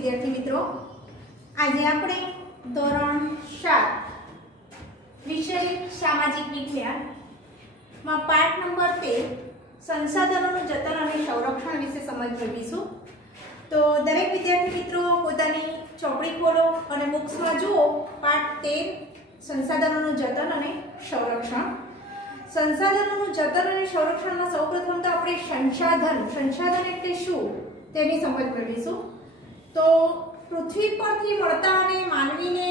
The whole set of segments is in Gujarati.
विद्यार्थी मित्रों, आज આપણે ધોરણ 7 વિષય સામાજિક વિજ્ઞાન માં પાઠ નંબર 13 સંસાધનોનું જતન અને સંરક્ષણ વિશે સમજ મેળવીશું। તો દરેક વિદ્યાર્થી મિત્રો પોતાની ચોપડી ખોલો અને બુક્સમાં જુઓ પાઠ 13 સંસાધનોનું જતન અને સંરક્ષણ। સંસાધનોનું જતન અને સંરક્ષણમાં સૌપ્રથમ તો આપણે સંસાધન એટલે શું તેની સમજ મેળવીશું। તો પૃથ્વી પરથી મળતા અને માનવીને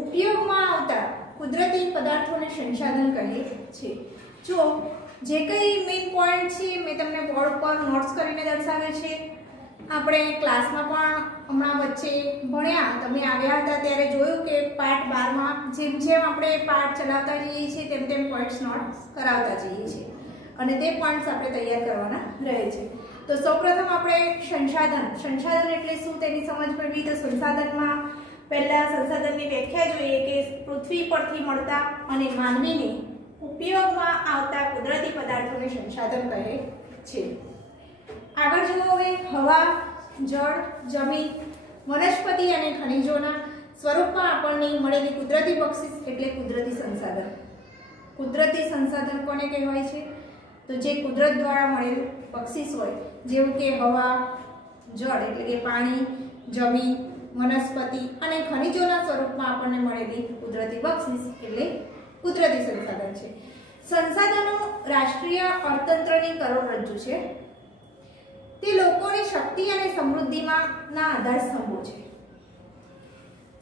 ઉપયોગમાં આવતા કુદરતી પદાર્થોને સંસાધન કહે છે। જો જે કંઈ મેઇન પોઈન્ટ છે મેં તમને બોર્ડ પર નોટ્સ કરીને દર્શાવે છે। આપણે ક્લાસમાં પણ હમણાં વચ્ચે ભણ્યા, તમે આવ્યા હતા ત્યારે જોયું કે પાઠ 12 માં જેમ જેમ આપણે પાઠ ચલાવતા જઈએ છીએ તેમ તેમ પોઈન્ટ્સ નોટ્સ કરાવતા જઈએ છીએ અને તે પોઈન્ટ્સ આપણે તૈયાર કરવાના રહે છે। तो સૌપ્રથમ આપણે સંસાધન એટલે શું તેની સમજ મેળવી। તો સંસાધનમાં પહેલા સંસાધનની વ્યાખ્યા જોઈએ કે પૃથ્વી પરથી મળતા અને માનવીને ઉપયોગમાં આવતા કુદરતી પદાર્થોને સંસાધન કહે છે। આગળ જુઓ હવે હવા, જળ, જમીન, વનસ્પતિ અને ખનિજોના સ્વરૂપમાં આપણને મળેલી કુદરતી બક્ષિસ એટલે કુદરતી સંસાધન। કુદરતી સંસાધન કોને કહેવાય છે? तो जे कुदरत द्वारा मळेल बक्षिस होय जेवुं के हवा, जल एटले के पाणी, जमीन, वनस्पति अने खनिजोना स्वरूपमां आपणने मळेली कुदरती बक्षिस एटले कुदरती संसाधन छे। संसाधनो राष्ट्रीय अर्थतंत्रनी करोड़रज्जु छे। ते लोकोनी शक्ति अने समृद्धिमांना आधारस्तंभो छे।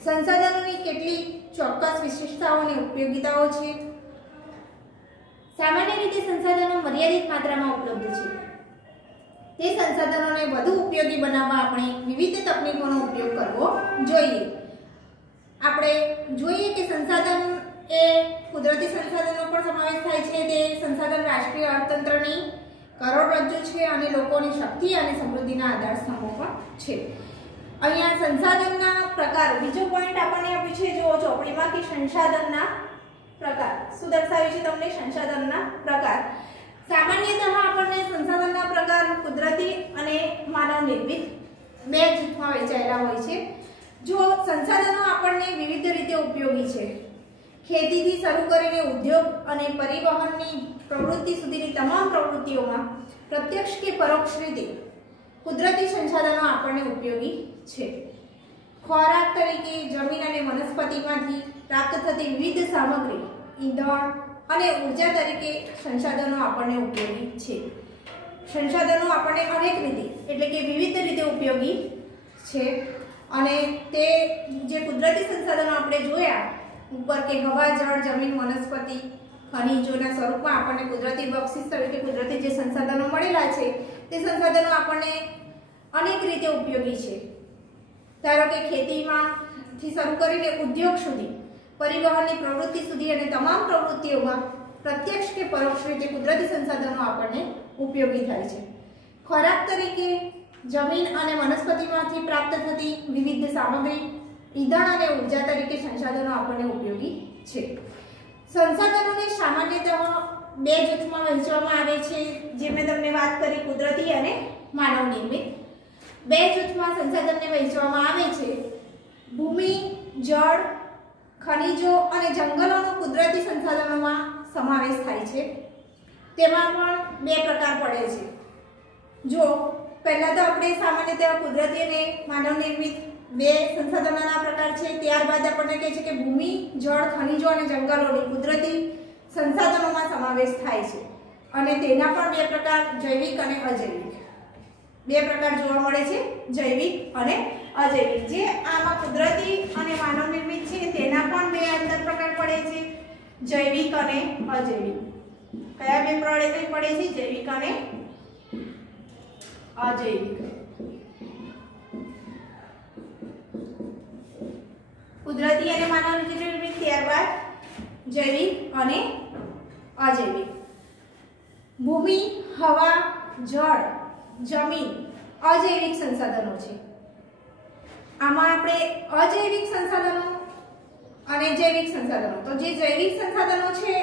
संसाधनोनी केटली ચોક્કસ વિશેષતાઓ અને ઉપયોગિતાઓ છે। सामान्य रीते संसाधनों मर्यादित मात्रा में उपलब्ध है। ते संसाधनों વધુ ઉપયોગી બનાવવા આપણે વિવિધ તકનીકોનો ઉપયોગ કરવો જોઈએ। આપણે જોઈએ કે સંસાધન એ કુદરતી સંસાધનો પર સમાવેશ થાય છે। તે સંસાધન રાષ્ટ્રીય અર્થતંત્રની કરોડરજ્જુ છે અને લોકોની શક્તિ અને સમૃદ્ધિના આધારસ્તંભો પણ છે। અહીંયા સંસાધનના પ્રકાર બીજો પોઈન્ટ આપણને આપ્યું છે જો ચોપડીમાં કે સંસાધનના प्रकार શું દર્શાવ્યું છે તમને? સંસાધનના પ્રકાર। સામાન્યતઃ આપણને સંસાધનના પ્રકાર કુદરતી અને માનવ નિર્મિત બે જૂથમાં વહેંચાયેલા હોય છે। જો સંસાધનો આપણને વિવિધ રીતે ઉપયોગી છે। ખેતીથી શરૂ કરીને ઉદ્યોગ અને પરિવહનની પ્રવૃત્તિ સુધીની તમામ પ્રવૃત્તિઓમાં પ્રત્યક્ષ કે પરોક્ષ રીતે કુદરતી સંસાધનો આપણને ઉપયોગી છે। ખોરાક તરીકે જમીન અને વનસ્પતિમાંથી प्राप्त थती विविध सामग्री, ईंधण અને ऊर्जा तरीके संसाधनों आपणे उपयोगी छे। संसाधनों आपणे अनेक रीते एटले के विविध रीते उपयोगी छे અને તે જે કુદરતી સંસાધનો આપણે જોયા ઉપર કે હવા, જળ, જમીન, વનસ્પતિ, ખનિજોના સ્વરૂપમાં આપણને કુદરતી બક્ષિસ તરીકે કુદરતી જે સંસાધનો મળેલા છે તે સંસાધનો આપણને અનેક રીતે ઉપયોગી છે। ધારો કે ખેતીમાં થી શરૂ કરીને ઉદ્યોગ સુધી, परिवहननी प्रवृत्ति सुधी अने तमाम प्रवृत्तिओमां प्रत्यक्ष के परोक्ष रीते कुदरती संसाधनों आपणे उपयोगी थाय छे। खोराक तरीके जमीन अने वनस्पतिमांथी प्राप्त थती विविध सामग्री, ईंधण अने ऊर्जा तरीके संसाधनों आपणे उपयोगी छे। संसाधनोने सामान्यतः बे जूथमां वहेंचवामां आवे छे, जे मैं तमने वात करी कुदरती अने मानव निर्मित। बे जूथमां संसाधनने वहेंचवामां आवे छे भूमि, जल, खनिजो અને જંગલોનો કુદરતી સંસાધનોમાં સમાવેશ થાય છે। તેમાં પણ બે પ્રકાર પડે છે। જો પહેલા તો આપણે સામાન્યતઃ કુદરતી અને માનવ નિર્મિત બે સંસાધનોના પ્રકાર છે। ત્યારબાદ આપણને કહે છે કે ભૂમિ, જળ, ખનિજો અને જંગલોની કુદરતી સંસાધનોમાં સમાવેશ થાય છે અને તેના પણ બે પ્રકાર જૈવિક અને અજૈવિક બે પ્રકાર જોવા મળે છે। જૈવિક અને अजैविक जे आमा कुदरती अने मानव निर्मित छे तेना पण बे अंतर प्रकार पड़े छे, जैविक अने अजैविक। कया बे प्रकार पड़े छे? जैविक अने अजैविक। कुदरती अने मानव निर्मित त्यारबाद जैविक अने अजैविक। भूमि, हवा, जल, जमीन अजैविक संसाधनों छे। आमा आपणे अजैविक संसाधनों अने जैविक संसाधनों तो जे जैविक संसाधनों छे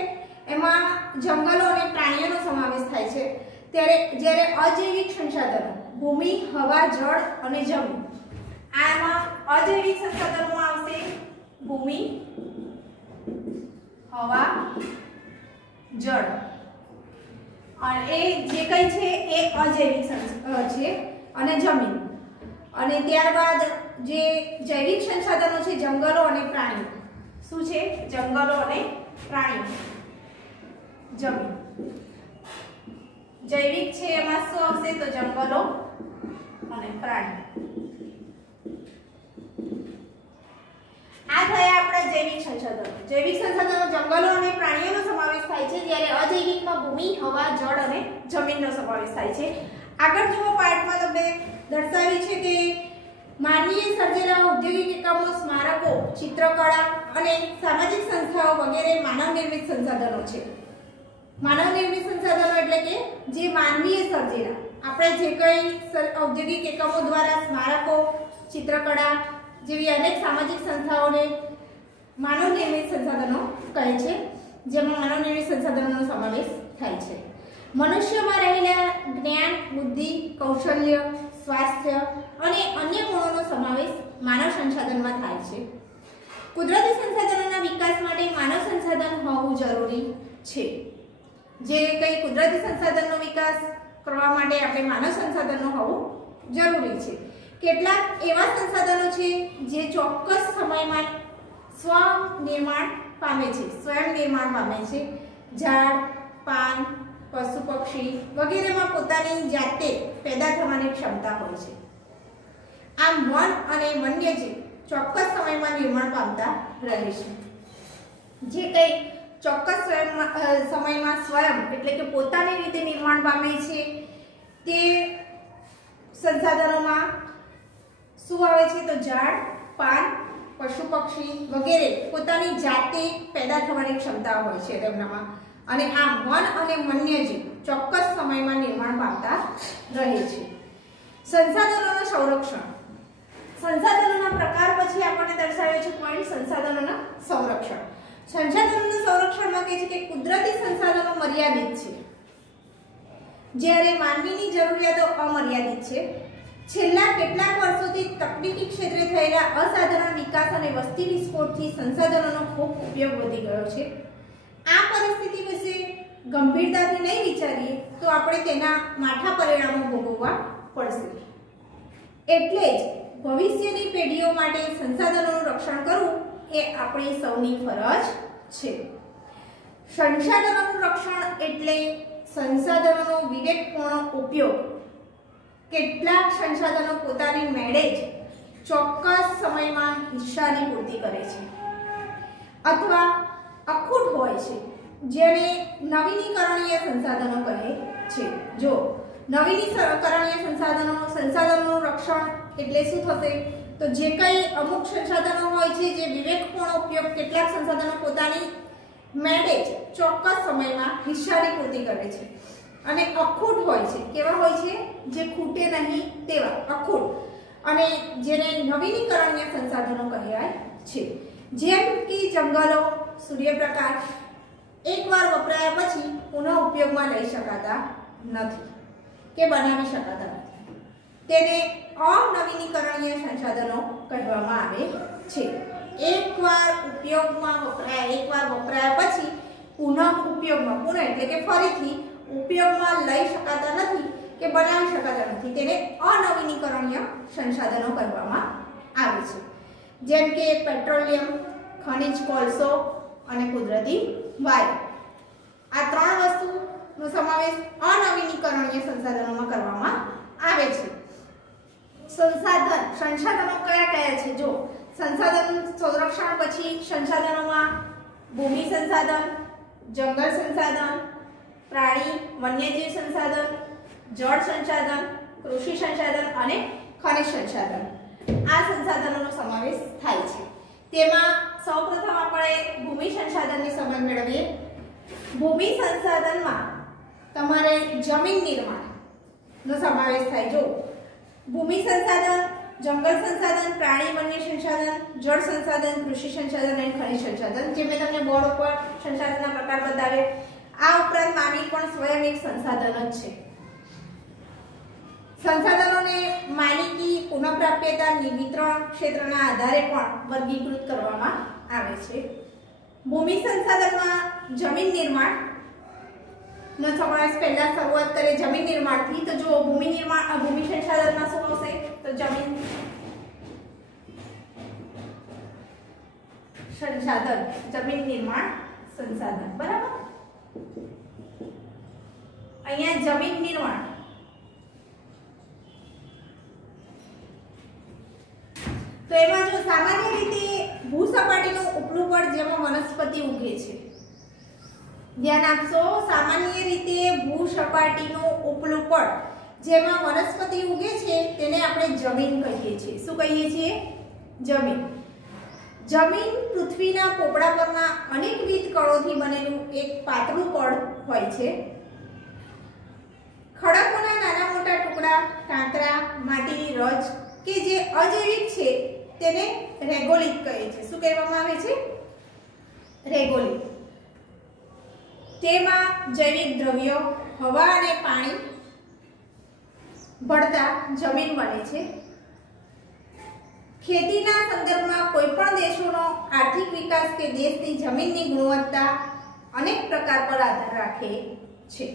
एमां जंगलों अने प्राणीओनो समावेश थाय छे त्यारे ज्यारे अजैविक संसाधनों भूमि, हवा, जल अने जमीन આમાં અજૈવિક સંસાધનોમાં આવશે ભૂમિ, હવા, જળ, અને એ જે કંઈ છે એ અજૈવિક છે, અને જમીન. અને ત્યારબાદ જે જૈવિક સંસાધનો છે જંગલો અને પ્રાણીઓ. શું છે? જંગલો અને પ્રાણીઓ. જમીન. જૈવિક છે એમાં શું આવશે? તો જંગલો અને પ્રાણીઓ. આ થયા આપણા જૈવિક સંસાધનો. જૈવિક સંસાધનો જંગલો અને પ્રાણીઓનો સમાવેશ થાય છે, જ્યારે અજૈવિકમાં ભૂમિ, હવા, જળ અને જમીનનો સમાવેશ થાય છે. આગળ જુઓ પાઠમાં તમને દર્શાવી છે કે માનવીએ સર્જેલા ઔદ્યોગિક એકમો, સ્મારકો, ચિત્રકળા અને સામાજિક સંસ્થાઓ વગેરે માનવ નિર્મિત સંસાધનો છે. માનવ નિર્મિત સંસાધનો એટલે કે જે માનવીએ સર્જેલા, આપણે જે કંઈ ઔદ્યોગિક એકમો દ્વારા સ્મારકો, ચિત્રકળા જેવી અનેક સામાજિક સંસ્થાઓને માનવ નિર્મિત સંસાધનો કહે છે, જેમાં માનવ નિર્મિત સંસાધનોનો સમાવેશ થાય છે. મનુષ્યમાં રહેલા જ્ઞાન, બુદ્ધિ, કૌશલ્ય, સ્વાસ્થ્ય અને અન્ય ગુણોનો સમાવેશ માનવ સંસાધનમાં થાય છે. કુદરતી સંસાધનોના વિકાસ માટે માનવ સંસાધન હોવું જરૂરી છે. જે કંઈ કુદરતી સંસાધનનો વિકાસ કરવા માટે આપણે માનવ સંસાધનો હોવું જરૂરી છે. કેટલાક એવા સંસાધનો છે જે ચોક્કસ સમયમાં સ્વયં નિર્માણ પામે છે. ઝાડ, પાન, પશુ પક્ષી વગેરેમાં પોતાની જાતે પેદા થવાની ક્ષમતા હોય છે. આમ વન અને વન્યજીવ ચોક્કસ સમયમાં નિર્માણ પામતા રહે છે. જે કંઈ ચોક્કસ સમયમાં સ્વયં એટલે કે પોતાની રીતે નિર્માણ પામે છે તે સંસાધનોમાં શું આવે છે? તો ઝાડ, પાન, પશુ પક્ષી વગેરે પોતાની જાતે પેદા થવાની ક્ષમતા હોય છે તેમનામાં. અને આ વન અને વન્યજીવ ચોક્કસ સમયમાં નિર્માણ પામતા રહે છે. સંસાધનોનું સંરક્ષણ. સંસાધનોના પ્રકાર પછી આપણને દર્શાવ્યો છે પોઈન્ટ સંસાધનોના સંરક્ષણ. સંસાધનોના સંરક્ષણમાં કહે છે કે કુદરતી સંસાધનો મર્યાદિત છે, જ્યારે માનવીની જરૂરિયાતો અમર્યાદિત છે. છેલ્લા કેટલાક વર્ષોથી તકનીકી ક્ષેત્રે થયેલા અસાધારણ વિકાસ અને વસ્તી વિસ્ફોટથી સંસાધનોનો ખૂબ ઉપયોગ વધી ગયો છે. આ પરિસ્થિતિ વિશે ગંભીરતાથી નહીં વિચારીએ તો આપણે તેના માઠા પરિણામો ભોગવવા પડશે. એટલે જ ભવિષ્યની પેઢીઓ માટે સંસાધનોનું રક્ષણ કરવું એ આપણી સૌની ફરજ છે. સંસાધનોનું રક્ષણ એટલે સંસાધનોનો વિવેકપૂર્ણ ઉપયોગ. કેટલાક સંસાધનો પોતાની મેળે જ ચોક્કસ સમયમાં હિસ્સાની પૂર્તિ કરે છે અથવા અખૂટ હોય છે, જેને નવીનીકરણીય સંસાધનો કહે છે. જો નવીનીકરણીય સંસાધનોનું રક્ષણ એટલે શું થશે? તો જે કંઈ અમુક સંસાધનો હોય છે જે વિવેકપૂર્ણ ઉપયોગ કેટલાક સંસાધનો પોતાની મેળે જ ચોક્કસ સમયમાં હિસ્સાની પૂર્તિ કરે છે અને અખૂટ હોય છે. કેવા હોય છે? જે ખૂટે નહીં તેવા અખૂટ, અને જેને નવીનીકરણીય સંસાધનો કહેવાય છે. જેમ કે જંગલો, સૂર્યપ્રકાશ એકવાર વપરાયા પછી પુનઃ ઉપયોગમાં લઈ શકાતા નથી કે બનાવી શકાતા નથી. તેને અનવીનીકરણીય સંસાધનો કહેવામાં આવે છે. એકવાર વપરાયા પછી પુનઃ એટલે કે ફરીથી ઉપયોગમાં લઈ શકાતા નથી કે બનાવી શકાતા નથી, તેને અનવીનીકરણીય સંસાધનો કહેવામાં આવે છે. જેમ કે પેટ્રોલિયમ, ખનિજ કોલસો અને કુદરતી વાયુ. આ ત્રણ વસ્તુનો સમાવેશ અનવીનીકરણીય સંસાધનોમાં કરવામાં આવે છે. સંસાધનો કયા કયા છે? જો સંસાધન સંરક્ષણ પછી સંસાધનોમાં ભૂમિ સંસાધન, જંગલ સંસાધન, પ્રાણી વન્યજીવ સંસાધન, જળ સંસાધન, કૃષિ સંસાધન અને ખનિજ સંસાધન, આ સંસાધનોનો સમાવેશ થાય છે. તેમાં સૌપ્રથમ આપણે ભૂમિ સંસાધનની સમજ મેળવીએ. ભૂમિ સંસાધનમાં તમારે જમીન નિર્માણનો સમાવેશ થાય. જો ભૂમિ સંસાધન, જંગલ સંસાધન, પ્રાણી વન્ય સંસાધન, જળ સંસાધન, કૃષિ સંસાધન અને ખનિજ સંસાધન, જે મેં તમને બોર્ડ ઉપર સંસાધનના પ્રકાર બતાવ્યા. આ ઉપરાંત માનવી પણ સ્વયં એક સંસાધન જ છે. સંસાધનોને માલિકી, પુનઃપ્રાપ્યતા, વિતરણ ક્ષેત્રના આધારે પણ વર્ગીકૃત કરવામાં આવે છે. ભૂમિ સંસાધનમાં જમીન નિર્માણ નો સમાવેશ પહેલા શરૂઆત કરે જમીન નિર્માણથી. તો જો ભૂમિ સંસાધનમાં શું આવશે? તો જમીન સંસાધન, જમીન નિર્માણ સંસાધન. બરાબર. અહીંયા જમીન નિર્માણ તો એમાં જો સામાન્ય રીતે ભૂસપાટીનું ઉપલું પડ જેમાં વનસ્પતિ ઉગે છે. ધ્યાન આપશો, સામાન્ય રીતે ભૂસપાટીનું ઉપલું પડ જેમાં વનસ્પતિ ઉગે છે તેને આપણે જમીન કહીએ છીએ. શું કહીએ છીએ? જમીન. જમીન પૃથ્વીના પોપડા પરના અનેકવિધ કણોથી બનેલું એક પાતળું પડ હોય છે. ખડકોના નાના મોટા ટુકડા, કાંકરા, માટીની રજ કે જે અજૈવિક છે તેને રેગોલિત કહે છે. શું કહેવામાં આવે છે? રેગોલિત. તેમાં જૈવિક દ્રવ્યો, હવા અને પાણી ભળતા જમીન બને છે. ખેતીના સંદર્ભમાં કોઈ પણ દેશોનો આર્થિક વિકાસ કે દેશની જમીનની ગુણવત્તા અનેક પ્રકાર પર આધાર રાખે છે.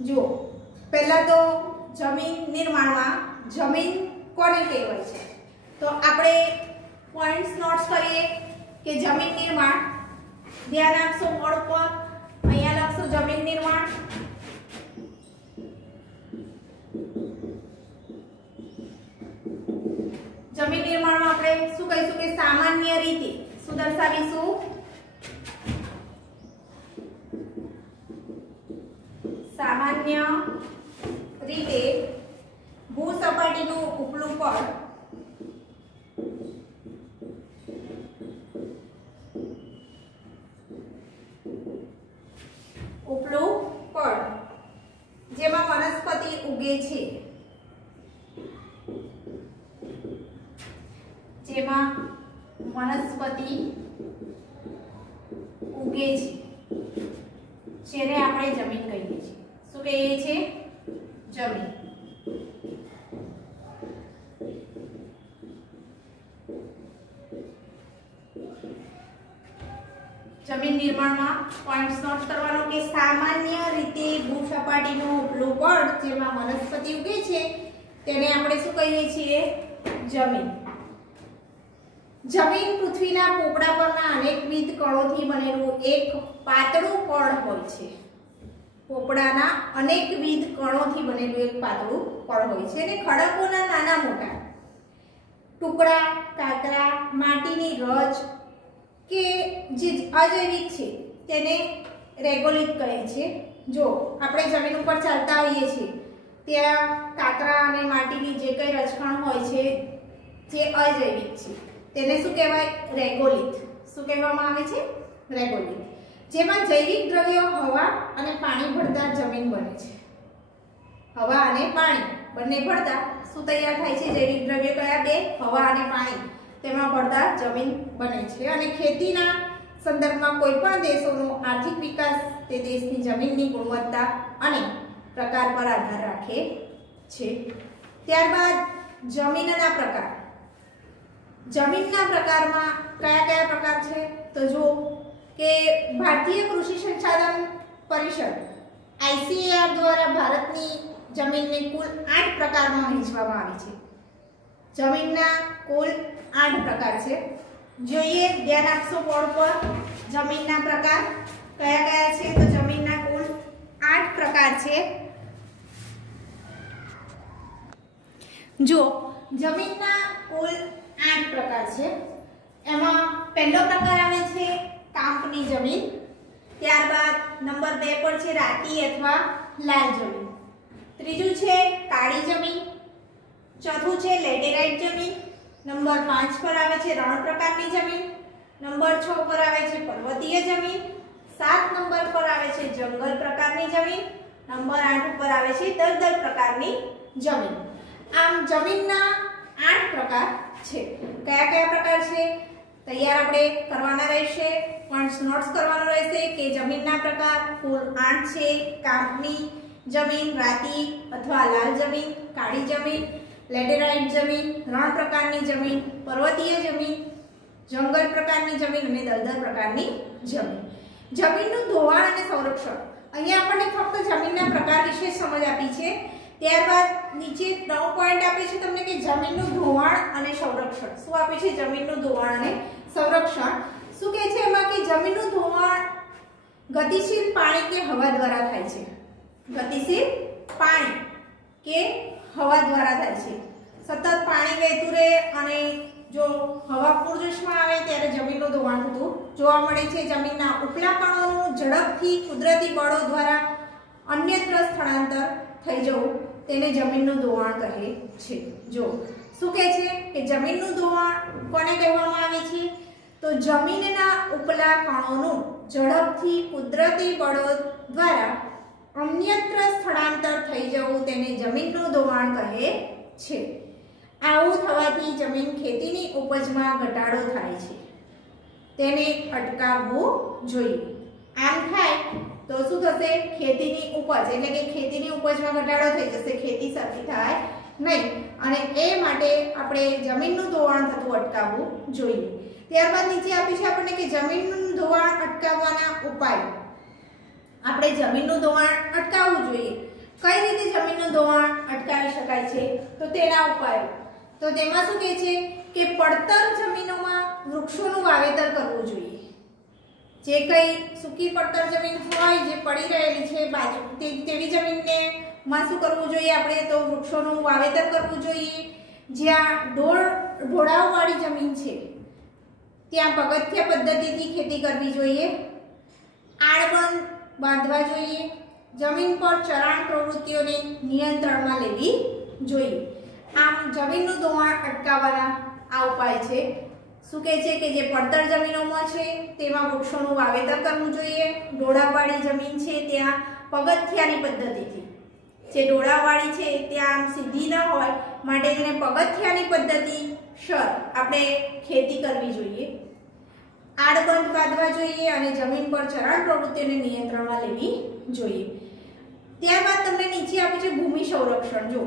જો પહેલા તો જમીન નિર્માણમાં જમીન કોને કહેવાય છે? તો આપણે પોઈન્ટ્સ નોટ્સ કરીએ કે જમીન નિર્માણ. ધ્યાન આપશો બોર્ડ પર, અહીંયા લખશો જમીન નિર્માણ. જમીન નિર્માણમાં આપણે શું કહીશું કે સામાન્ય રીતે શું દર્શાવીશું? સામાન્ય રીતે ભૂસપાટીનું ઉપલું પડ જેમાં વનસ્પતિ ઉગે છે, જેમાં વનસ્પતિ ઉગે છે જેને આપણે જમીન કહીએ છીએ. શું કહીએ છીએ? જમીન. જમીન નિર્માણમાં પોઈન્ટ્સ નોટ કરવાનો કે સામાન્ય રીતે ભૂસપાટીનું ઉપલું પડ જેમાં વનસ્પતિ ઉગે છે તેને આપણે શું કહીએ છીએ? જમીન. જમીન પૃથ્વીના પોપડા પરના અનેકવિધ કણોથી બનેલું એક પાતળું પડ હોય છે. પોપડાના અનેકવિધ કણોથી બનેલું એક પાતળું પડ હોય છે અને ખડકોના નાના મોટા ટુકડા, કાંકરા, માટીની રજ કે જે અજૈવિક છે તેને રેગોલિત કહે છે. જો આપણે જમીન ઉપર ચાલતા હોઈએ છીએ ત્યાં કાંકરા અને માટીની જે કંઈ રચકણ હોય છે જે અજૈવિક છે તેને શું કહેવાય? રેગોલિત. શું કહેવામાં આવે છે? રેગોલિત. જેમાં જૈવિક દ્રવ્યો, હવા અને પાણી ભળતા જમીન બને છે. હવા અને પાણી બંને ભળતા શું તૈયાર થાય છે? જૈવિક દ્રવ્યો કયા બે? હવા અને પાણી. તેમાં ભળતા જમીન બને છે અને ખેતીના સંદર્ભમાં કોઈ પણ દેશોનો આર્થિક વિકાસ તે દેશની જમીનની ગુણવત્તા અને પ્રકાર પર આધાર રાખે છે. ત્યારબાદ જમીનના પ્રકાર. જમીનના પ્રકારમાં કયા કયા પ્રકાર છે? તો જો કે ભારતીય કૃષિ સંસાધન પરિષદ ICAR દ્વારા ભારતની જમીનને કુલ 8 પ્રકારમાં વહેંચવામાં આવી છે. જમીનના કુલ 8 પ્રકાર છે. જોઈએ, ધ્યાન આપશો બોર્ડ પર. જમીનના પ્રકાર કયા કયા છે? તો જમીનના કુલ 8 પ્રકાર છે. જો જમીનના કુલ 8 પ્રકાર છે. એમાં પહેલો પ્રકાર આવે છે કાંપની જમીન. ત્યારબાદ નંબર 2 પર છે રાતી અથવા લાલ જમીન. ત્રીજું છે કાળી જમીન. ચોથું છે લેટેરાઇટ જમીન. નંબર 5 પર આવે છે રણ પ્રકારની જમીન. નંબર 6 પર આવે છે પર્વતીય જમીન. 7 નંબર પર આવે છે જંગલ પ્રકારની જમીન. નંબર 8 ઉપર આવે છે દલદલ પ્રકારની જમીન. આમ જમીનના 8 પ્રકાર છે. કયા કયા પ્રકાર છે? તૈયાર આપણે કરવાના રહેશે. પોઈન્ટ્સ નોટ્સ કરવાનો રહેશે કે જમીનના પ્રકાર કુલ 8 છે. કાંપની, જમીન, રાતી અથવા લાલ જમીન, કાળી જમીન, લેટેરાઇટ જમીન, રણ પ્રકારની જમીન, પર્વતીય જમીન, જંગલ પ્રકારની જમીન અને દલદલ પ્રકારની જમીન. જમીનનું ધોવાણ અને સંરક્ષણ. અહીંયા આપણને ફક્ત જમીનના પ્રકાર વિશે સમજ આપી છે. ત્યારબાદ નીચે 9 પોઈન્ટ આપે છે તમને કે જમીનનું ધોવાણ અને સંરક્ષણ. શું આપે છે? જમીનનું ધોવાણ અને સંરક્ષણ. શું કહે છે એમાં કે જમીનનું ધોવાણ ગતિશીલ પાણી કે હવા દ્વારા થાય છે. ગતિશીલ પાણી કે હવા દ્વારા થાય છે. સતત પાણી વહેતું રહે અને જો હવા પૂરજોશમાં આવે ત્યારે જમીનનું ધોવાણ થતું જોવા મળે છે. જમીનના ઉપલા કણોનું ઝડપથી કુદરતી બળો દ્વારા અન્યત્ર સ્થળાંતર થઈ જવું તેને જમીનનું ધોવાણ કહે છે. જો શું કહે છે કે જમીનનું ધોવાણ કોને કહેવામાં આવે છે? તો જમીનના ઉપલા કણોનું ઝડપથી કુદરતી બળો દ્વારા અન્યત્ર સ્થળાંતર થઈ જવું તેને જમીનનું ધોવાણ કહે છે. આવું થવાથી જમીન ખેતીની ઉપજમાં ઘટાડો થાય છે. તેને અટકાવવું જોઈએ. આમ થાય તો શું થશે? ખેતીની ઉપજ એટલે કે ખેતીની ઉપજમાં ઘટાડો થઈ જશે. ખેતી સરખી થાય નહીં અને એ માટે આપણે જમીનનું ધોવાણ થતું અટકાવવું જોઈએ. ત્યારબાદ નીચે આપી છે આપણને કે જમીનનું ધોવાણ અટકાવવાના ઉપાય. આપણે જમીનનું ધોવાણ અટકાવવું જોઈએ. કઈ રીતે જમીનનું ધોવાણ અટકાવી શકાય છે? તો તેના ઉપાયો. તો તેમાં શું કહે છે કે પડતર જમીનોમાં વૃક્ષોનું વાવેતર કરવું જોઈએ. જે કઈ સૂકી પડતર જમીન હોય જે પડી રહેલી છે બાજુ તેવી જમીનને માં શું કરવું જોઈએ? આપણે તો વૃક્ષોનું વાવેતર કરવું જોઈએ. જ્યાં ઢોળાવવાળી જમીન છે ત્યાં પગથિયા પદ્ધતિથી ખેતી કરવી જોઈએ. આળબંધ બાંધવા જોઈએ. જમીન પર ચરાણ પ્રવૃત્તિઓને નિયંત્રણમાં લેવી જોઈએ. આમ જમીનનું ધોવાણ અટકાવવાના આ ઉપાય છે. શું કહે છે કે જે પડતર જમીનોમાં છે તેમાં વૃક્ષોનું વાવેતર કરવું જોઈએ. ઢોળાવવાળી જમીન છે ત્યાં પગથિયાની પદ્ધતિથી, જે ઢોળાવવાળી છે ત્યાં સીધી ન હોય માટે તેને પગથિયાની પદ્ધતિ સર આપણે ખેતી કરવી જોઈએ. આડબંધ બાંધવા જોઈએ અને જમીન પર ચરાણ પ્રવૃત્તિઓને નિયંત્રણમાં લેવી જોઈએ. ત્યારબાદ તમને નીચે આપ્યું છે ભૂમિ સંરક્ષણ. જો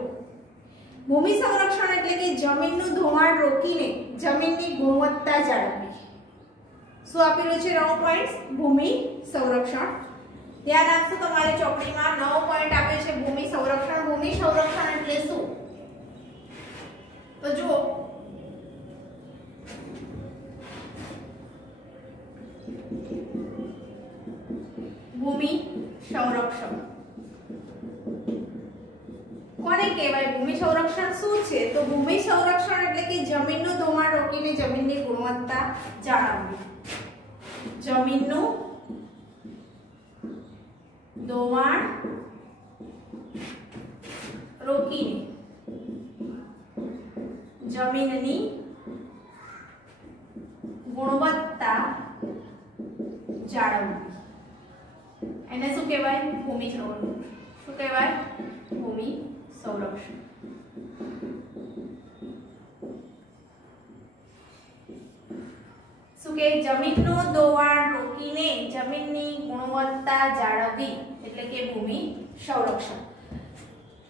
ભૂમિ સંરક્ષણ એટલે કે જમીનનું ધોવાણ રોકીને જમીનની ગુણવત્તા જાળવવી. શું આપેલું છે 9 પોઈન્ટ્સ? ભૂમિ સંરક્ષણ. ધ્યાન આપશો તમારી ચોપડીમાં 9 પોઈન્ટ આપે છે ભૂમિ સંરક્ષણ. ભૂમિ સંરક્ષણ એટલે શું? તો જો ભૂમિ સંરક્ષણ કોને કહેવાય? ભૂમિ સંરક્ષણ શું છે? તો ભૂમિ સંરક્ષણ એટલે કે જમીનનું ધોવાણ રોકીને જમીનની ગુણવત્તા જાળવવી. જમીનનું ધોવાણ રોકીને જમીનની ગુણવત્તા જાળવવી એને શું કહેવાય? ભૂમિ સંરક્ષણ. શું કહેવાય? ભૂમિ સંરક્ષણ. શું કે જમીનનું ધોવાણ રોકીને જમીનની ગુણવત્તા જાળવવી એટલે કે ભૂમિ સંરક્ષણ.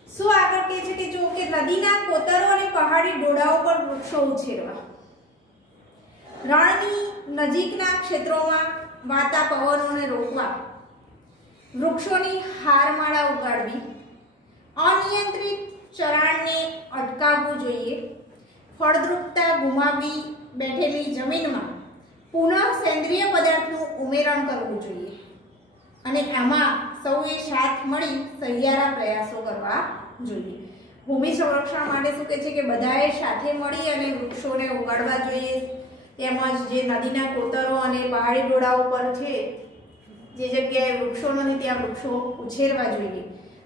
શું આગળ કહે છે કે જો કે નદીના કોતરો અને પહાડી ડોળાઓ પર વૃક્ષો ઉછેરવા. રણની નજીકના ક્ષેત્રોમાં વાતા પવનોને રોકવા. વૃક્ષોની હારમાળા ઉગાડવી. અનિયંત્રિત ચરાણને અટકાવવું જોઈએ. ફળદ્રુપતા ગુમાવી બેઠેલી જમીનમાં પુનઃ સેન્દ્રિય પદાર્થનું ઉમેરણ કરવું જોઈએ અને આમાં સૌએ સાથ મળી સહિયારા પ્રયાસો કરવા જોઈએ. ભૂમિ સંરક્ષણ માટે શું કહે છે કે બધાએ સાથે મળી અને વૃક્ષોને ઉગાડવા જોઈએ. તેમજ જે નદીના કોતરો અને પહાડી ડોળાઓ પર છે જે જગ્યાએ વૃક્ષો નથી ત્યાં વૃક્ષો ઉછેરવા જોઈએ.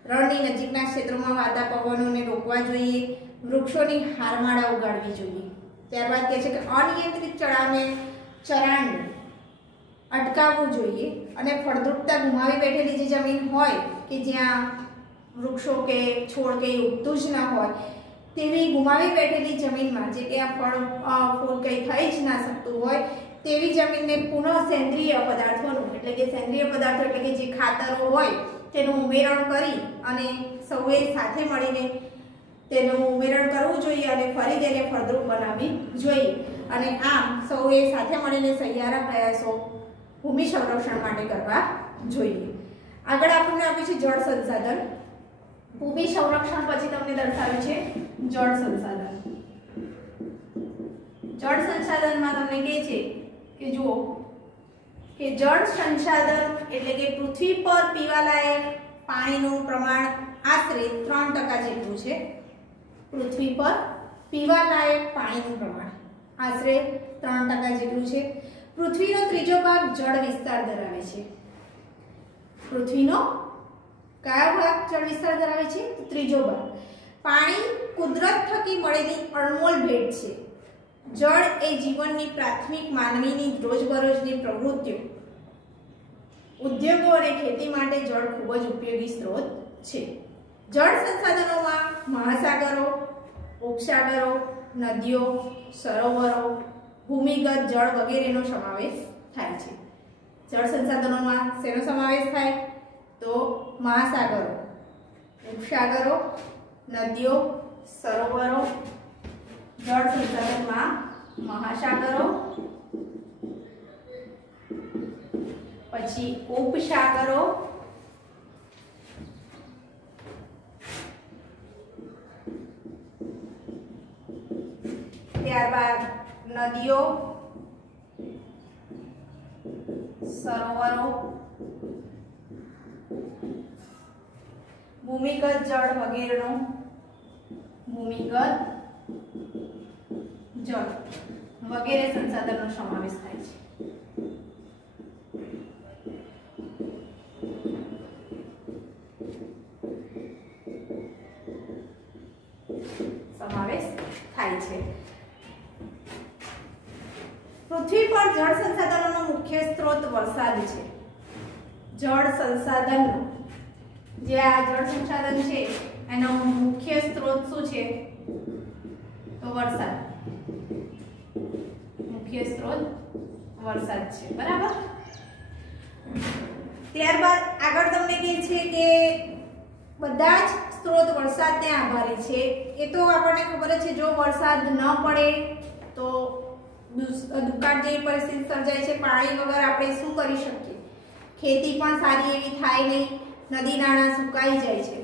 રણની નજીકના ક્ષેત્રોમાં વાતા પવનોને રોકવા જોઈએ. વૃક્ષોની હારમાળા ઉગાડવી જોઈએ. ત્યારબાદ કહે છે કે અનિયંત્રિત ચરાણને અટકાવવું જોઈએ અને ફળદ્રુપતા ગુમાવી બેઠેલી જે જમીન હોય કે જ્યાં વૃક્ષો કે છોડ કે ઉગતું જ ન હોય તેવી ગુમાવી બેઠેલી જમીનમાં જે કે આ ફળ ફૂલ કંઈ થઈ જ ના શકતું હોય તેવી જમીનને પુનઃ સેન્દ્રિય પદાર્થોનું એટલે કે સેન્દ્રિય પદાર્થો એટલે કે જે ખાતરો હોય તેનું ઉમેરણ કરી અને સૌએ સાથે મળીને તેનું ઉમેરણ કરવું જોઈએ અને ફરી તેને ફળદ્રુપ બનાવવી જોઈએ અને આમ સૌએ સાથે મળીને સહિયારા પ્રયાસો ભૂમિ સંરક્ષણ માટે કરવા જોઈએ। આગળ આપણને આપ્યું છે જળ સંસાધન। ભૂમિ સંરક્ષણ પછી તમને દર્શાવ્યું છે જળ સંસાધન। જળ સંસાધનમાં તમને કહે છે કે જુઓ કે જળ સંસાધન એટલે કે પૃથ્વી પર પીવાલાયક પાણીનું પ્રમાણ આશરે 3% જેટલું છે। પૃથ્વી પર પીવાલાયક પાણીનું પ્રમાણ આશરે 3% જેટલું છે। પૃથ્વીનો ત્રીજો ભાગ જળ વિસ્તાર ધરાવે છે। પૃથ્વીનો કયો ભાગ જળ વિસ્તાર ધરાવે છે? ત્રીજો ભાગ। પાણી કુદરત થકી મળેલી અણમોલ ભેટ છે। જળ એ જીવનની પ્રાથમિક માનવીની રોજબરોજની પ્રવૃત્તિઓ, ઉદ્યોગો અને ખેતી માટે જળ ખૂબ જ ઉપયોગી સ્ત્રોત છે। જળ સંસાધનોમાં મહાસાગરો, ઉપસાગરો, નદીઓ, સરોવરો, ભૂમિગત જળ વગેરેનો સમાવેશ થાય છે। જળ સંસાધનોમાં શેનો સમાવેશ થાય? તો મહાસાગરો, ઉપસાગરો, નદીઓ, સરોવરો, જળ સંસાધનમાં મહાસાગરો, પછી ઉપસાગરો, ત્યારબાદ નદીઓ, સરોવરો, ભૂમિગત જળ વગેરેનો ભૂમિગત જળ વગેરે સંસાધનનો સમાવેશ થાય છે। પૃથ્વી પર જળ સંસાધનોનો મુખ્ય સ્ત્રોત વરસાદ છે। જળ સંસાધનનો જે આ જળ સંસાધન છે એનો મુખ્ય સ્ત્રોત શું છે? તો વરસાદ। મુખ્ય સ્ત્રોત વરસાદ છે, બરાબર। ત્યારબાદ આગળ તમને કહે છે કે બધા જ સ્ત્રોત વરસાદને આભારી છે। એ તો આપણને ખબર જ છે, જો વરસાદ ન પડે તો દુકાળ જેવી પરિસ્થિતિ સર્જાય છે। પાણી વગર આપણે શું કરી શકીએ? ખેતી પણ સારી એવી થાય નહીં, નદી નાળા સુકાઈ જાય છે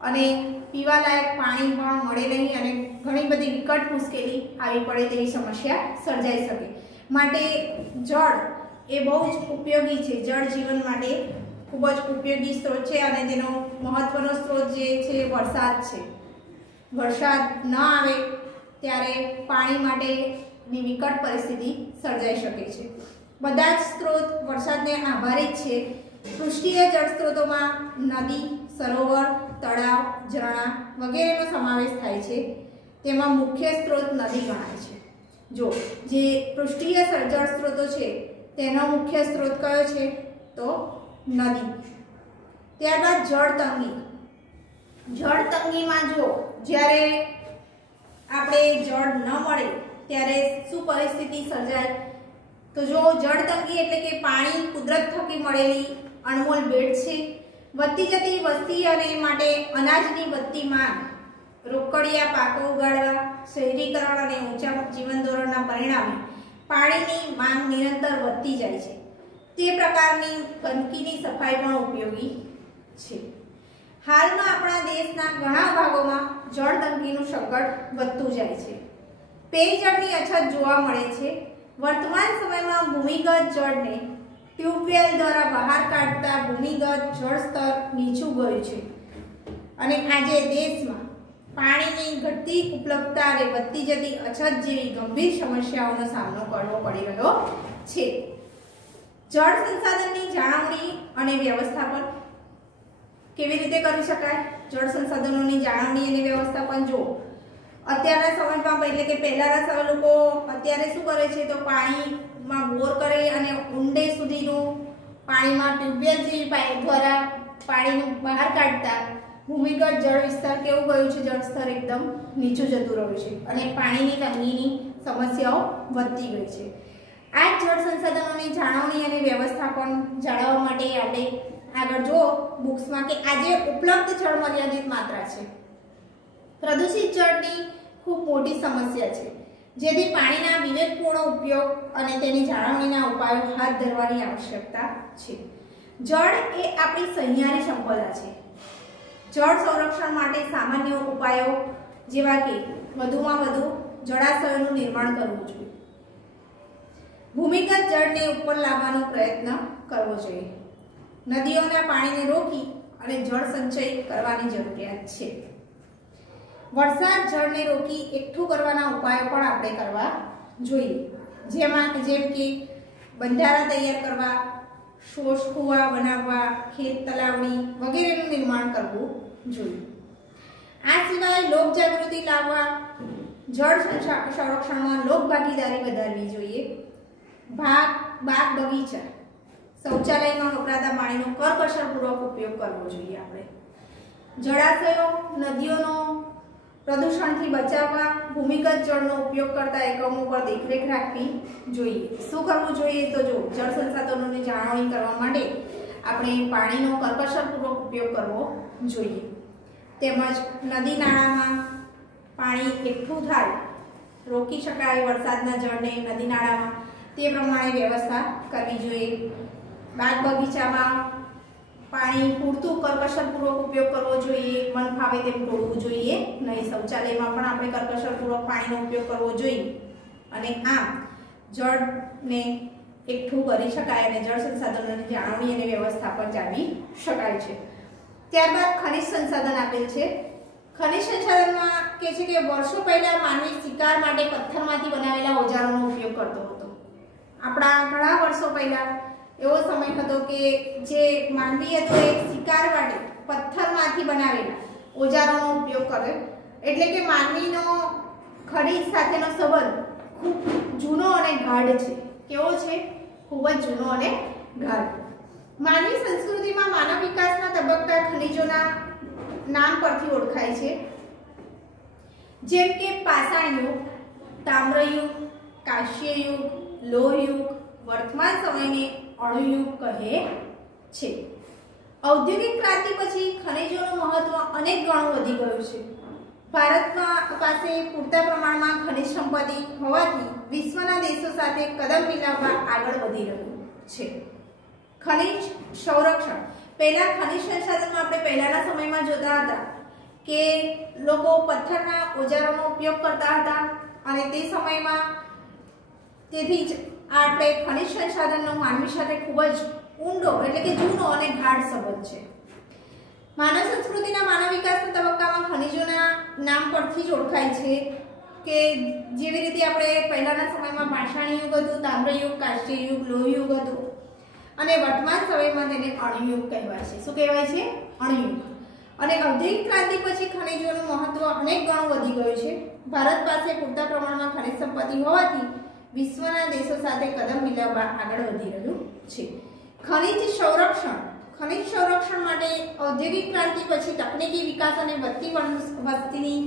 અને પીવાલાયક પાણી પણ મળે નહીં અને ઘણી બધી વિકટ મુશ્કેલી આવી પડે તેવી સમસ્યા સર્જાઈ શકે। માટે જળ એ બહુ જ ઉપયોગી છે। જળ જીવન માટે ખૂબ જ ઉપયોગી સ્ત્રોત છે અને તેનો મહત્વનો સ્ત્રોત જે છે વરસાદ છે। વરસાદ ન આવે ત્યારે પાણી માટેની વિકટ પરિસ્થિતિ સર્જાઈ શકે છે। બધા જ સ્ત્રોત વરસાદને આભારી છે। પૃષ્ઠીય જળ સ્ત્રોતોમાં નદી, સરોવર, તળાવ, ઝરણા વગેરેનો સમાવેશ થાય છે। તેમાં મુખ્ય સ્ત્રોત નદી ગણાય છે। જો જે પૃષ્ઠીય જળ સ્ત્રોતો છે તેનો મુખ્ય સ્ત્રોત કયો છે? તો નદી। ત્યારબાદ જળ તંગી। જળ તંગીમાં જો જ્યારે આપણે જળ ન મળે ત્યારે શું પરિસ્થિતિ સર્જાય? તો જો જળ તંગી એટલે કે પાણી કુદરત થકી મળેલી અણમોલ ભેટ છે। વધતી જતી વસ્તી અને માટે અનાજની વધતી માંગ, રોકડિયા પાકો ઉગાડવા, શહેરીકરણ અને ઊંચા જીવન ધોરણના પરિણામે પાણીની માંગ નિરંતર વધતી જાય છે। તે પ્રકારની ગંદકીની સફાઈ પણ ઉપયોગી છે। હાલમાં આપણા દેશના ઘણા ભાગોમાં જળ તંગીનું સંકટ વધતું જાય છે। પેયજળની અછત જોવા મળે છે। વર્તમાન સમયમાં ભૂમિગત જળને ટ્યુબવેલ દ્વારા બહાર કાઢતા ભૂમિગત જળ સ્તર નીચું ગયું છે અને આજે દેશમાં પાણીની ઘટતી ઉપલબ્ધતા અને વધતી જતી અછત જેવી ગંભીર સમસ્યાઓનો સામનો કરવો પડી રહ્યો છે। જળ સંસાધનની જાળવણી અને વ્યવસ્થાપન કેવી રીતે કરી શકાય? જળ સંસાધનોની જાળવણી અને વ્યવસ્થાપન જો અત્યારના સમયમાં એટલે કે પહેલાના લોકો અત્યારે શું કરે છે તો પાણીમાં બોર કરે અને ઊંડે સુધીનું પાણીમાં ટ્યુબવેલ જેવી પાઇપ દ્વારા પાણીનું બહાર કાઢતા ભૂમિગત જળ વિસ્તાર કેવું ગયું છે? જળ સ્તર એકદમ નીચું જતું રહ્યું છે અને પાણીની તંગીની સમસ્યાઓ વધતી ગઈ છે। આ જળ સંસાધનોની જાળવણી અને વ્યવસ્થાપન જાળવવા માટે આપણે આગળ જો બુક્સમાં કે આજે ઉપલબ્ધ જળ મર્યાદિત માત્રા છે. પ્રદૂષિત જળની ખૂબ મોટી સમસ્યા છે, જેથી પાણીના વિવેકપૂર્ણ ઉપયોગ અને તેની જાળવણીના ઉપાયો હાથ ધરવાની આવશ્યકતા છે. જળ એ આપણી સહિયારી સંપદા છે. જળ સંરક્ષણ માટે સામાન્ય ઉપાયો જેવા કે વધુમાં વધુ જળાશયોનું નિર્માણ કરવું જોઈએ, ભૂમિગત જળને ઉપર લાવવાનો પ્રયત્ન કરવો જોઈએ, નદીઓના પાણીને રોકી અને જળ સંચય કરવાની જરૂરિયાત છે. વરસાદ જળને રોકી એકઠું કરવાના ઉપાયો પણ આપણે કરવા જોઈએ, જેમ કે બંધારા તૈયાર કરવા, શોષ કુવા બનાવવા, ખેત તલાવડી વગેરેનું નિર્માણ કરવું જોઈએ. આ સિવાય લોક જાગૃતિ લાવવા, જળ સંરક્ષણમાં લોક ભાગીદારી વધારવી જોઈએ, બાગ બગીચા, શૌચાલયમાં વપરાતા પાણીનો કરકસરપૂર્વક ઉપયોગ કરવો જોઈએ. આપણે જળાશયો, નદીઓનો પ્રદૂષણથી બચાવવા ભૂમિગત જળનો ઉપયોગ કરતા એકમો પર દેખરેખ રાખવી જોઈએ. શું કરવું જોઈએ? તો જો જળ સંસાધનોની જાળવણી કરવા માટે આપણે પાણીનો કરકસરપૂર્વક ઉપયોગ કરવો જોઈએ, તેમજ નદી નાળામાં પાણી એકઠું થાય, રોકી શકાય વરસાદના જળને નદી નાળામાં, તે પ્રમાણે વ્યવસ્થા કરવી જોઈએ. બાગ બગીચામાં પાણી પૂરતું કરકસરપૂર્વક ઉપયોગ કરવો જોઈએ, મન ફાવે તેમ ઢોળવું જોઈએ નહીં. શૌચાલયમાં પણ આપણે કરકસરપૂર્વક પાણીનો ઉપયોગ કરવો જોઈએ, અને આમ જળને એકઠું કરી શકાય અને જળ સંસાધનોની જાળવણી અને વ્યવસ્થા પર જાળવી શકાય છે. ત્યારબાદ ખનિજ સંસાધન આપેલ છે. ખનિજ સંસાધનમાં કહે છે કે વર્ષો પહેલા માનવી શિકાર માટે પથ્થરમાંથી બનાવેલા ઓજારોનો ઉપયોગ કરતો હતો. આપણા ઘણા વર્ષો પહેલા એવો સમય હતો કે જે માનવી હતો એ શિકાર માટે પથ્થરમાંથી બનાવેલા ઓજારોનો ઉપયોગ કરે, એટલે કે માનવીનો ખનિજ સાથેનો સંબંધ ખૂબ જૂનો અને ગાઢ છે. કેવો છે? ખૂબ જ જૂનો અને ગાઢ. માનવી સંસ્કૃતિમાં માનવ વિકાસના તબક્કા ખનિજોના નામ પરથી ઓળખાય છે, જેમ કે પાષાણ યુગ, તામ્ર યુગ, કાંસ્ય યુગ, લોહ યુગ, વર્તમાન સમયને અણુયુગ કહે છે. ઔદ્યોગિક ક્રાંતિ પછી ખનિજોનું મહત્વ અનેક ગણું વધી ગયું છે. ભારતમાં પાસે પૂરતા પ્રમાણમાં ખનિજ સંપત્તિ હોવાથી વિશ્વના દેશો સાથે કદમ મિલાવવા આગળ વધી રહ્યું છે. ખનિજ સંરક્ષણ. પહેલા ખનિજ સંસાધનમાં આપણે પહેલાના સમયમાં જોતા હતા કે લોકો પથ્થરના ઓજારોનો ઉપયોગ કરતા હતા, અને તે સમયમાં તેથી જ આપણે ખનિજ સંસાધનનો માનવી સાથે ખૂબ જ ઊંડો એટલે કે જૂનો અને ગાઢ સંબંધ છે. માનવ સંસ્કૃતિના માનવ વિકાસના તબક્કામાં ખનિજોના નામ પરથી જ ઓળખાય છે કે જેવી રીતે આપણે પહેલાના સમયમાં પાષાણ યુગ હતું, તામ્ર યુગ, કાંસ્ય યુગ, લોહ યુગ હતું, અને વર્તમાન સમયમાં તેને અણુયુગ કહેવાય છે. શું કહેવાય છે? અણુયુગ. અને ઔદ્યોગિક ક્રાંતિ પછી ખનિજોનું મહત્વ અનેક ગણું વધી ગયું છે. ભારત પાસે પૂરતા પ્રમાણમાં ખનિજ સંપત્તિ હોવાથી વિશ્વના દેશો સાથે કદમ મિલાવવા આગળ વધી રહ્યું છે. ખનિજ સંરક્ષણ. ખનિજ સંરક્ષણ માટે ઔદ્યોગિક ક્રાંતિ પછી તકનીકી વિકાસ અને વધતી વસ્તીની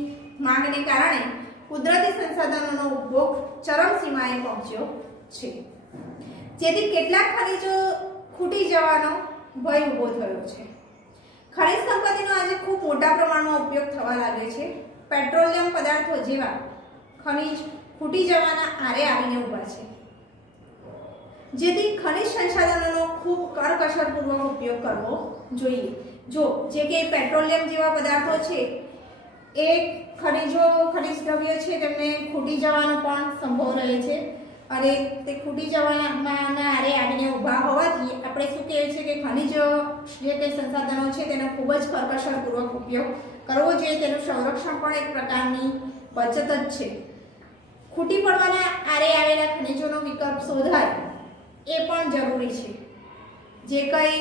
માંગને કારણે કુદરતી સંસાધનોનો ઉપભોગ ચરમસીમાએ પહોંચ્યો છે, જેથી કેટલાક ખનિજો ખૂટી જવાનો ભય ઊભો થયો છે. ખનિજ સંપત્તિનો આજે ખૂબ મોટા પ્રમાણમાં ઉપયોગ થવા લાગ્યો છે. પેટ્રોલિયમ પદાર્થો જેવા ખનિજ ખૂટી જવાના આરે આવીને ઊભા છે, જેથી ખનિજ સંસાધનોનો ખૂબ કરકસરપૂર્વક ઉપયોગ કરવો જોઈએ. જો જે કે પેટ્રોલિયમ જેવા પદાર્થો છે એ ખનિજ દ્રવ્યો છે તેમને ખૂટી જવાનો પણ સંભવ રહે છે, અને તે ખૂટી જવાના આરે આવીને ઊભા હોવાથી આપણે શું કહેવાય છે કે ખનિજ જે કંઈ સંસાધનો છે તેનો ખૂબ જ કરકસરપૂર્વક ઉપયોગ કરવો જોઈએ. તેનું સંરક્ષણ પણ એક પ્રકારની બચત જ છે. ખૂટી પડવાના આરે આવેલા ખનિજોનો વિકલ્પ શોધાય એ પણ જરૂરી છે. જે કંઈ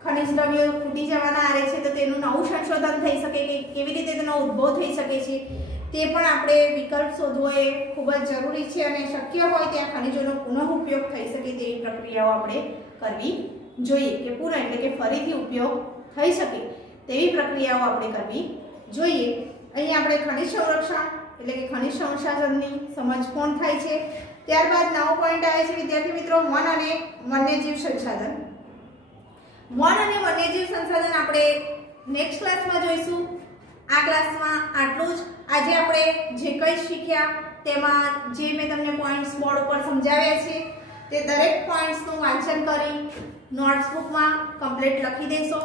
ખનિજ દ્રવ્યો ખૂટી જવાના આરે છે તો તેનું નવું સંશોધન થઈ શકે કે કેવી રીતે તેનો ઉદ્ભવ થઈ શકે છે તે પણ આપણે વિકલ્પ શોધવો એ ખૂબ જ જરૂરી છે, અને શક્ય હોય ત્યાં ખનિજોનો પુનઃ ઉપયોગ થઈ શકે તેવી પ્રક્રિયાઓ આપણે કરવી જોઈએ, કે પુનઃ એટલે કે ફરીથી ઉપયોગ થઈ શકે તેવી પ્રક્રિયાઓ આપણે કરવી જોઈએ. અહીં આપણે ખનિજ સંરક્ષણ એટલે કે ખનિજ સંસાધનની સમજ કોણ થાય છે. ત્યારબાદ નવો પોઈન્ટ આવે છે વિદ્યાર્થી મિત્રો, વન અને વન્યજીવ સંસાધન. વન અને વન્યજીવ સંસાધન આપણે નેક્સ્ટ ક્લાસમાં જોઈશું. આ ક્લાસમાં આટલું જ. આજે આપણે જે કંઈ શીખ્યા તેમાં જે મેં તમને પોઈન્ટ્સ બોર્ડ ઉપર સમજાવ્યા છે તે દરેક પોઈન્ટ્સનું વાંચન કરી નોટ્સબુકમાં કમ્પ્લીટ લખી દેશો.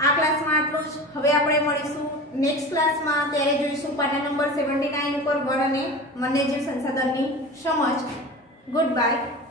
આ ક્લાસમાં આટલું જ. હવે આપણે મળીશું નેક્સ્ટ ક્લાસમાં. ત્યારે જોઈશું પાના નંબર 79 ઉપર વન અને વન્યજીવ સંસાધનની સમજ. Good bye.